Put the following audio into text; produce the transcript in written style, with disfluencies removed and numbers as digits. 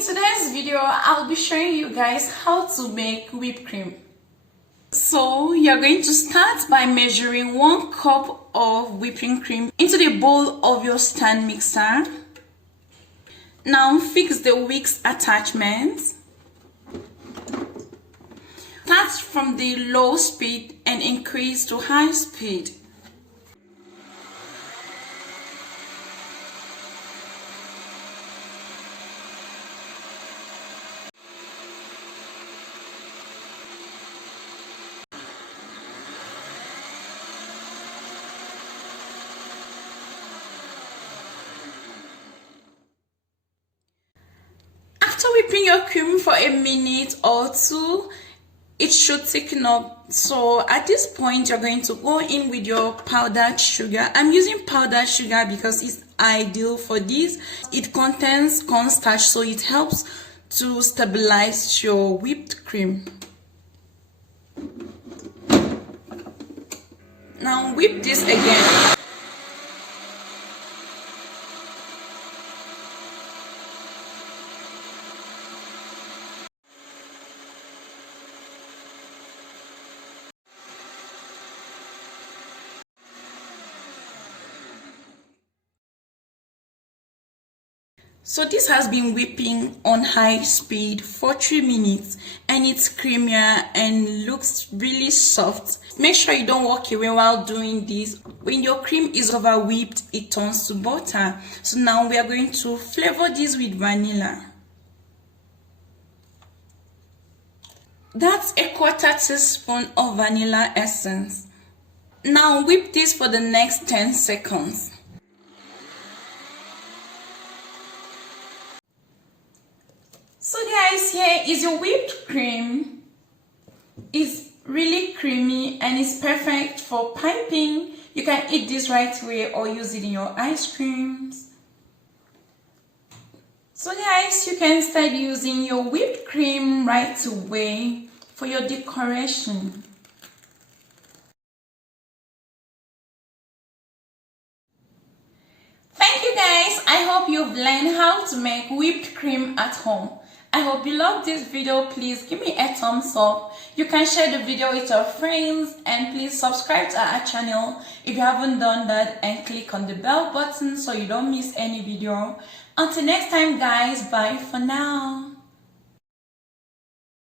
In today's video, I'll be showing you guys how to make whipped cream. So you're going to start by measuring 1 cup of whipping cream into the bowl of your stand mixer. Now fix the wicks attachment. Start from the low speed and increase to high speed. After whipping your cream for a minute or two, it should thicken up. So at this point, you're going to go in with your powdered sugar. I'm using powdered sugar because it's ideal for this. It contains cornstarch, so it helps to stabilize your whipped cream. Now whip this again. So this has been whipping on high speed for 3 minutes and it's creamier and looks really soft. Make sure you don't walk away while doing this. When your cream is over whipped, it turns to butter. So now we are going to flavor this with vanilla. That's 1/4 teaspoon of vanilla essence. Now whip this for the next 10 seconds. So guys, here is your whipped cream. It's really creamy and it's perfect for piping. You can eat this right away or use it in your ice creams. So guys, you can start using your whipped cream right away for your decoration. Thank you guys. I hope you've learned how to make whipped cream at home. I hope you loved this video. Please give me a thumbs up. You can share the video with your friends and please subscribe to our channel if you haven't done that and click on the bell button so you don't miss any video. Until next time guys, bye for now.